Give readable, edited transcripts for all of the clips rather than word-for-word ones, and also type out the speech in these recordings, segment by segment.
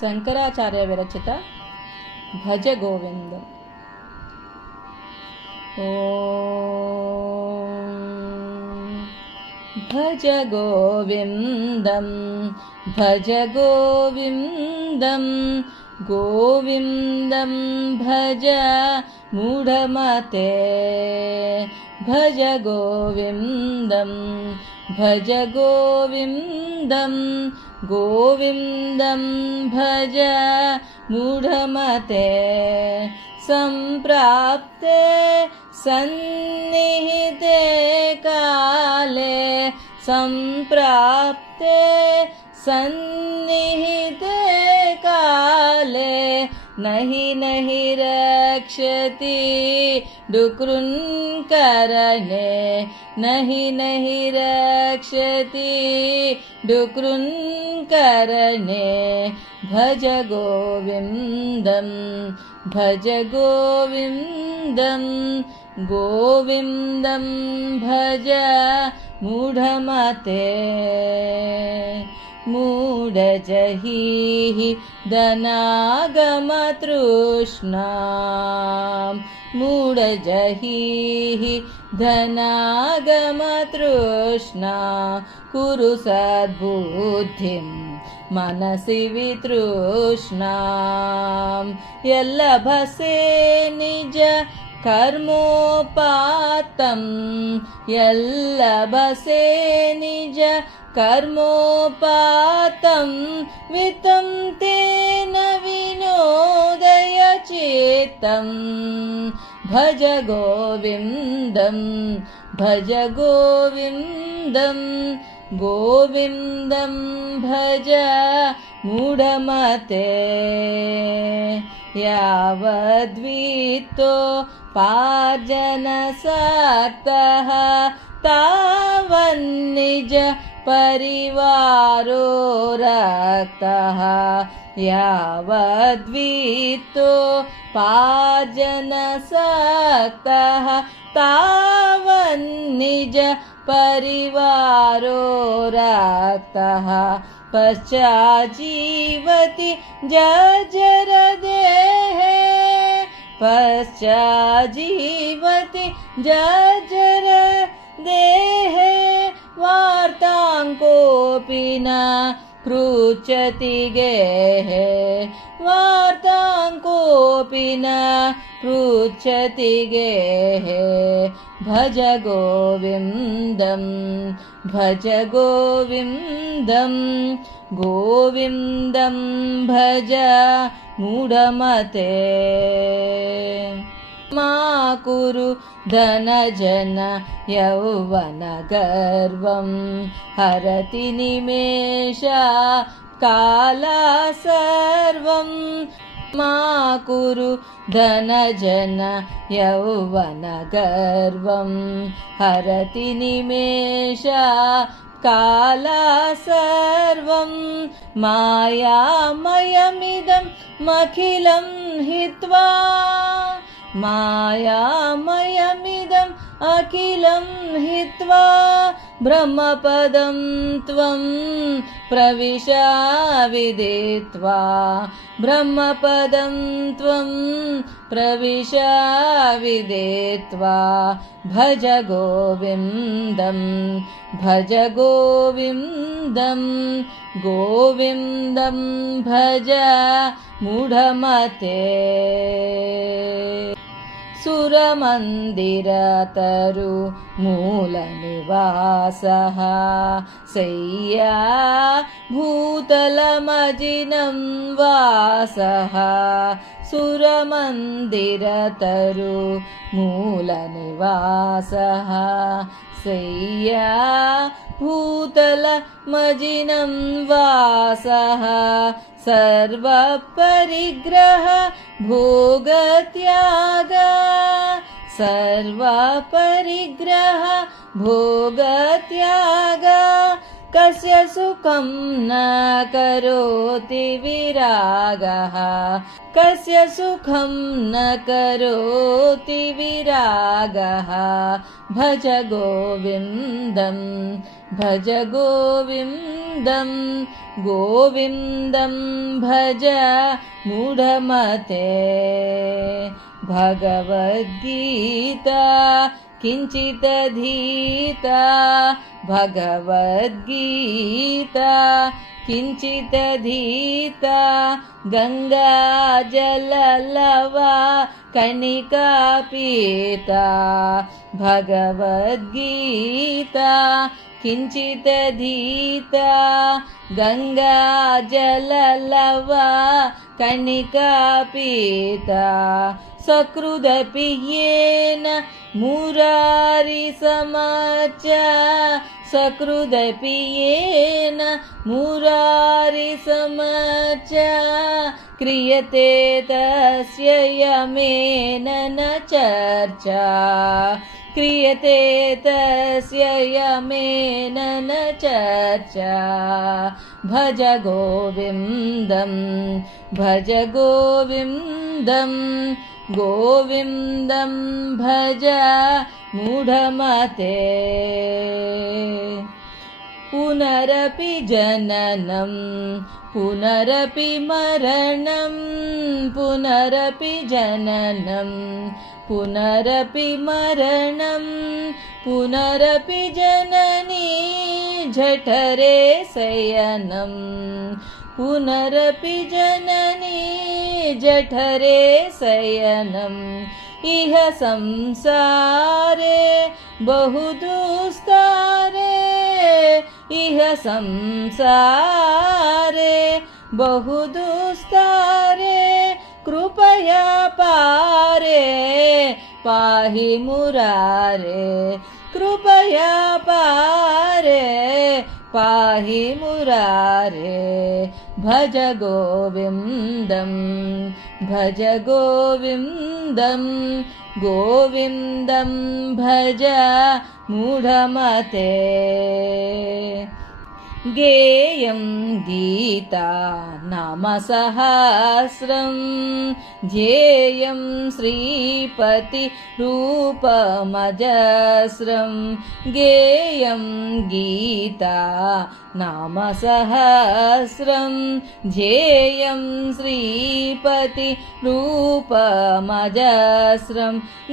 शंकराचार्य विरचित भज गोविंदम्। भज गोविंदम् भज गोविंदम् गोविंदम् भज मूढमते। भज गोविंदम् भज गोविंदम् गोविंदम् भज मूढमते। सम्प्राप्ते सन्निहिते काले सम्प्राप्ते सन्निहिते काले नहि नहि रक्षति डुकृन्करणे। नहि नहि रक्षति डुकृन्करणे। भज गोविंदम् भज गोविंदम् गोविंदम् भज मूढमते। मूढजहिः धनागमतृष्णा मूढजहिः धनागमतृष्णा। कुरु सद्बुद्धिं मनसि वितृष्णां। यल्लभसे निज कर्मोपातं यल्लभसे निज कर्मोपातं। वितं तेन विनोदय चित्तम्। भज गोविंदम् भज गोविंदम् गोविंदम् भज मूढमते। यावद्वित्तो पार्जनसक्तः तावन्निज परिवारो रक्तः। यावद्वित्तो पार्जनसक्तः तावन्निज परिवारो रक्तः। पश्चाज्जीवति जर्जरदेहे पश्चाज्जीवति जर्जरदेहे। वार्तां कोऽपि न पृच्छति गेहे वार्तां कोऽपि न पृच्छति गेहे। भज गोविंदम् भज गोविंदम् गोविंदम् भज मूढमते। मा कुरु धनजन यौवन गर्वं हरति निमेषा काला सर्वं। मा कुरु धनजन यौवन गर्वं हरति निमेषा काला सर्वं। मायामयमिदमखिलं हित्वा मायामयमिदम् अखिलं हित्वा। ब्रह्मपदं त्वं प्रविश विदित्वा ब्रह्मपदं त्वं प्रविश विदित्वा। भज गोविंदम् भज गोविंदम् गोविंदम् भज मूढमते। सुरमन्दिरतरु मूलनिवासः शय्या भूतलमजिनं वासः। सुरमन्दिरतरु मूलनिवासः शय्या भूतलमजिनं वासः। सर्वपरिग्रह भोगत्याग सर्वपरिग्रह भोगत्याग। कस्य सुखं न करोति विरागः कस्य सुखं न करोति विरागः। भज गोविंदम् भज गोविन्दं गोविन्दं भज मूढमते भगवद्गीता किञ्चिदधीता भगवद्गीता किञ्चिदधीता गङ्गाजललवा कणिका पीता भगवद्गीता किञ्चिदधीता गङ्गाजललवा कणिका पीता सकृदपि येन मुरारिसमाच सकृदपि येन मुरारिसमाच क्रियते तस्य यमेन न चर्चा क्रियते तस्य यमेन न चर्चा भज गोविन्दं भज गोविन्दं गोविन्दं भज मूढमते पुनरपि जननं पुनरपि मरणं पुनरपि जननं पुनरपि मरणं पुनरपि जननी जठरे शयनं पुनरपि जननी जठरे शयनम् इह संसारे बहुदुस्तारे इह संसारे बहुदुस्तारे कृपया पारे पाहि मुरारे कृपया पारे पाहि मुरारे भज गोविन्दं भज गोविन्दं गोविन्दं भज मूढमते गेयं गीता नाम सहस्रं ध्येयं श्रीपति रूपमजस्रं गेयं गीता नाम सहस्रं ध्येयं श्रीपति रूपमजस्रं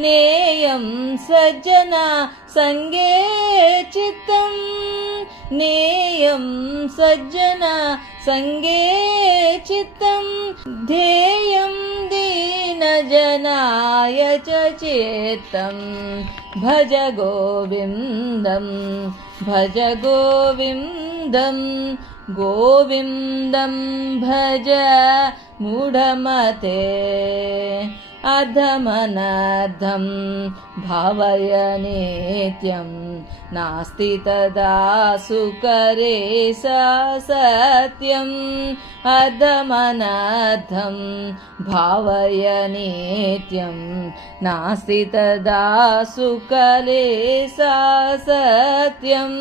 नेयं सज्जना संगे चित्तं नेयं सज्जना संगे चित्तं ध्येयं दीनजनाय च चेत्तं भज गोविन्दं भज गोविन्दं गोविन्दं भज मूढमते अधमनद्धं भावय नित्यं नास्ति तदा सुकरे सत्यम् अधमनद्धं भावय नित्यं नास्ति तदा सुकरे सत्यं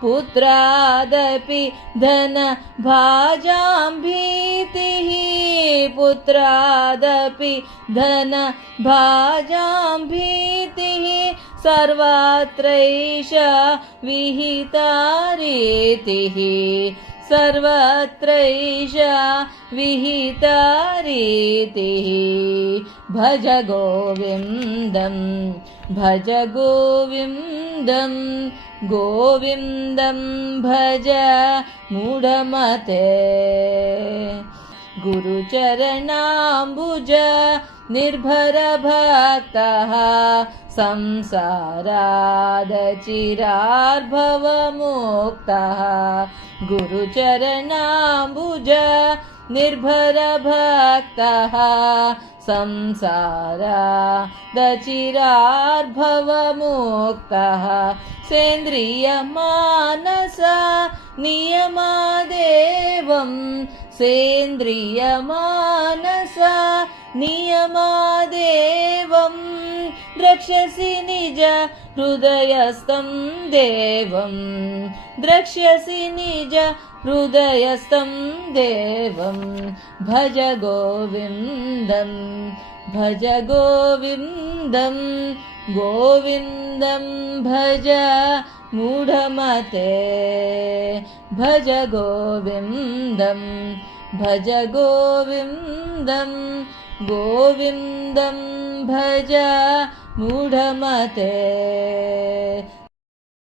पुत्रादपि धनभाजां भीतिः पुत्रादपि धनभाजां भीतिः सर्वत्रैष विहिता रीतिः सर्वत्रैष विहिता रीतिः भज गोविन्दं भज गोविन्दं गोविन्दं भज मूढमते गुरुचरणाम्बुज निर्भरभक्तः संसारादचिरार्भवमुक्तः गुरुचरणाम्बुज निर्भरभक्तः संसारादचिरार्भवमुक्तः सेन्द्रियमानसा नियमादेवं सेन्द्रियमानस नियमादेवं द्रक्ष्यसि निज हृदयस्थं देवं द्रक्ष्यसि निज हृदयस्थं देवं भज गोविन्दं भज गोविन्दं गोविन्दं भज मूढमते भज गोविन्दं भज गोविन्दं गोविन्दं भज मूढमते।